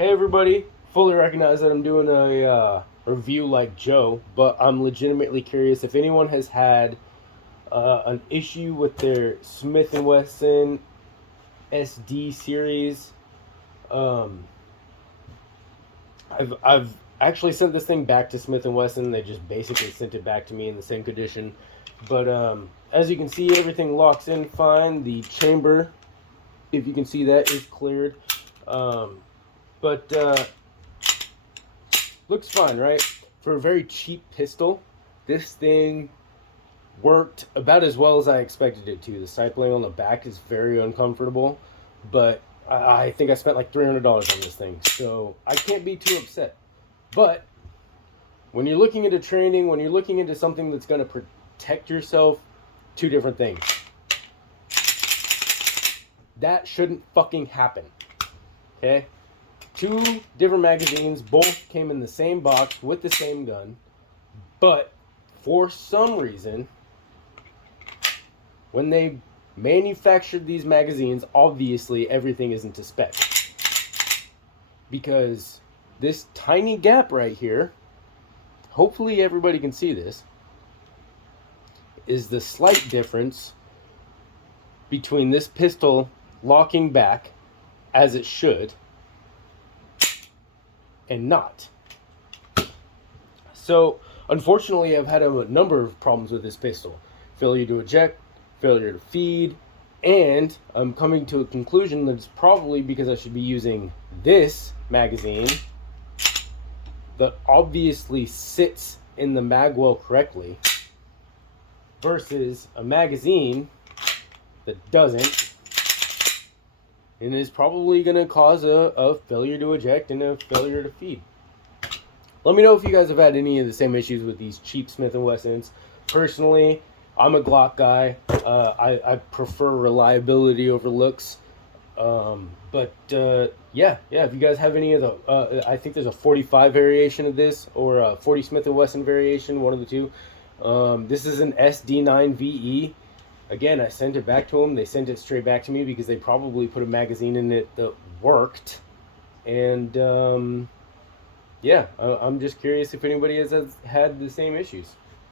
Hey everybody, fully recognize that I'm doing a review like Joe, but I'm legitimately curious if anyone has had an issue with their Smith& Wesson SD series. Um, I've actually sent this thing back to Smith& Wesson. They just basically sent it back to me in the same condition. But as you can see, everything locks in fine. The chamber, if you can see that, is cleared. But looks fine, right? For a very cheap pistol, this thing worked about as well as I expected it to. The stipling on the back is very uncomfortable, but I think I spent like $300 on this thing, so I can't be too upset. But when you're looking into training, when you're looking into something that's going to protect yourself, two different things. That shouldn't fucking happen. Okay? Two different magazines, both came in the same box with the same gun, but for some reason, when they manufactured these magazines, obviously everything isn't to spec. Because this tiny gap right here, hopefully everybody can see this, is the slight difference between this pistol locking back as it should and not. So, unfortunately, I've had a number of problems with this pistol. Failure to eject, failure to feed, and I'm coming to a conclusion that it's probably because I should be using this magazine that obviously sits in the magwell correctly versus a magazine that doesn't, and is probably going to cause a failure to eject and a failure to feed. Let me know if you guys have had any of the same issues with these cheap Smith & Wessons. Personally, I'm a Glock guy. I prefer reliability over looks. Yeah, if you guys have any of the, I think there's a 45 variation of this, or a 40 Smith & Wesson variation, one of the two. This is an SD9 VE. Again, I sent it back to them. They sent it straight back to me because they probably put a magazine in it that worked. And yeah, I'm just curious if anybody has had the same issues.